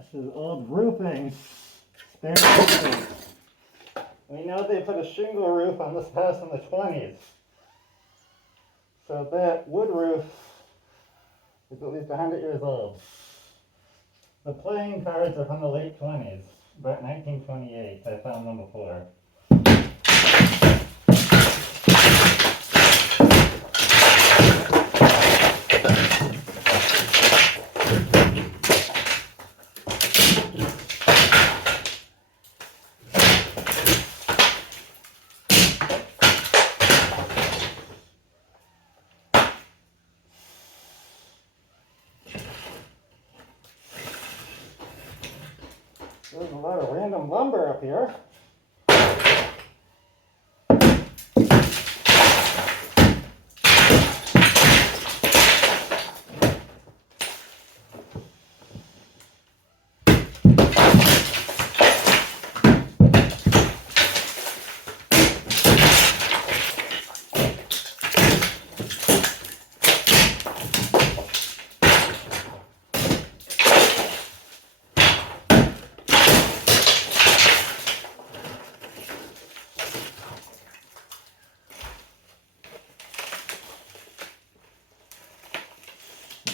This is old roofing. Spare roofing. We know they put a shingle roof on this house in the 20s. So that wood roof is at least 100 years old. The playing cards are from the late 20s, about 1928. I found them before. There's a lot of random lumber up here.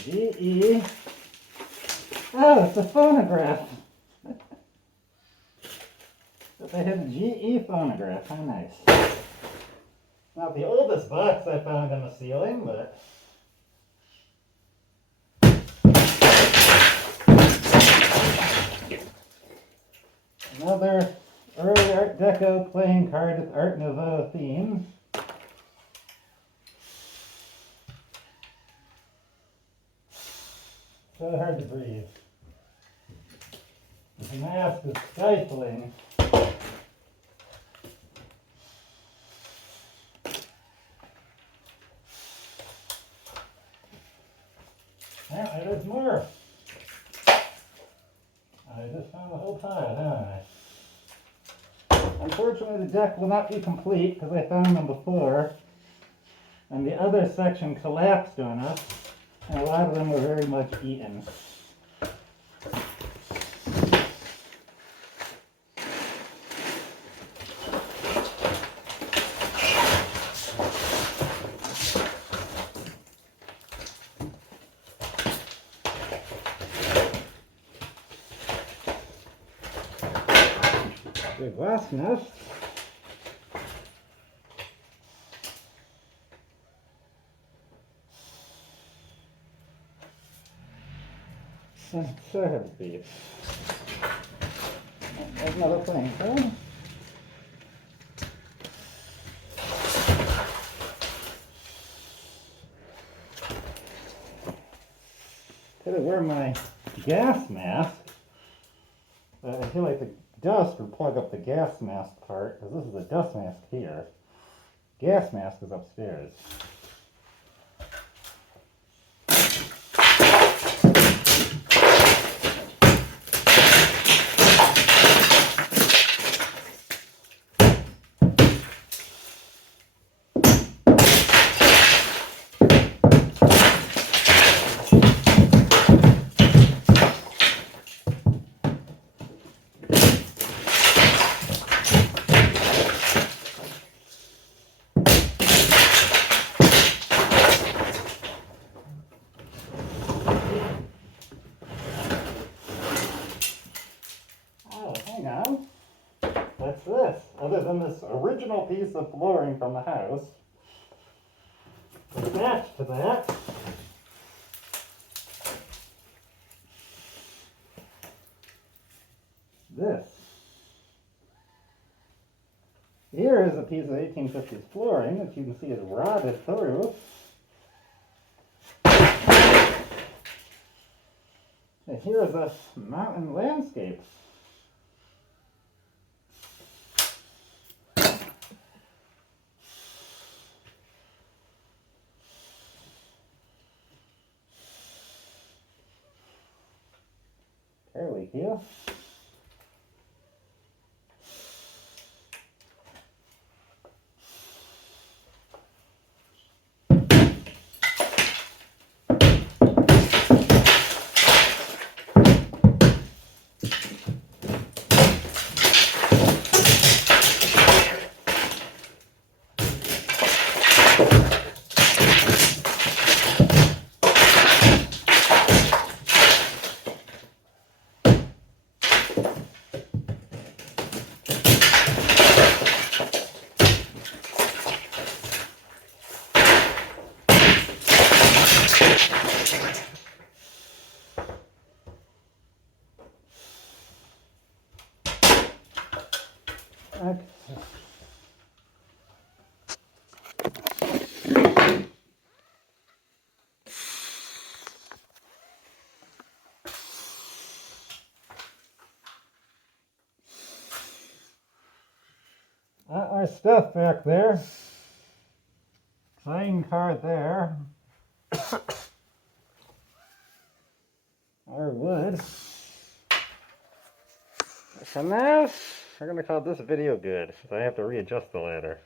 GE. Oh, it's a phonograph. But they had a GE phonograph. How nice. Not the oldest box I found in the ceiling, but another early Art Deco playing card with Art Nouveau theme. So hard to breathe. The mask is stifling. Apparently there's more. I just found the whole pile, haven't I? Unfortunately, the deck will not be complete because I found them before, and the other section collapsed on us, and a lot of them were very much eaten. Big wasp nest. So heavy. There's another thing, huh? Could have wear my gas mask. I feel like the dust would plug up the gas mask part, because this is a dust mask here. Gas mask is upstairs. What's this? Other than this original piece of flooring from the house, attached to that, this. Here is a piece of 1850s flooring that you can see is rotted through. And here is a mountain landscape. Fairly here. Okay. Our stuff back there. Playing card there. Our wood. So now, we're going to call this video good, because I have to readjust the ladder.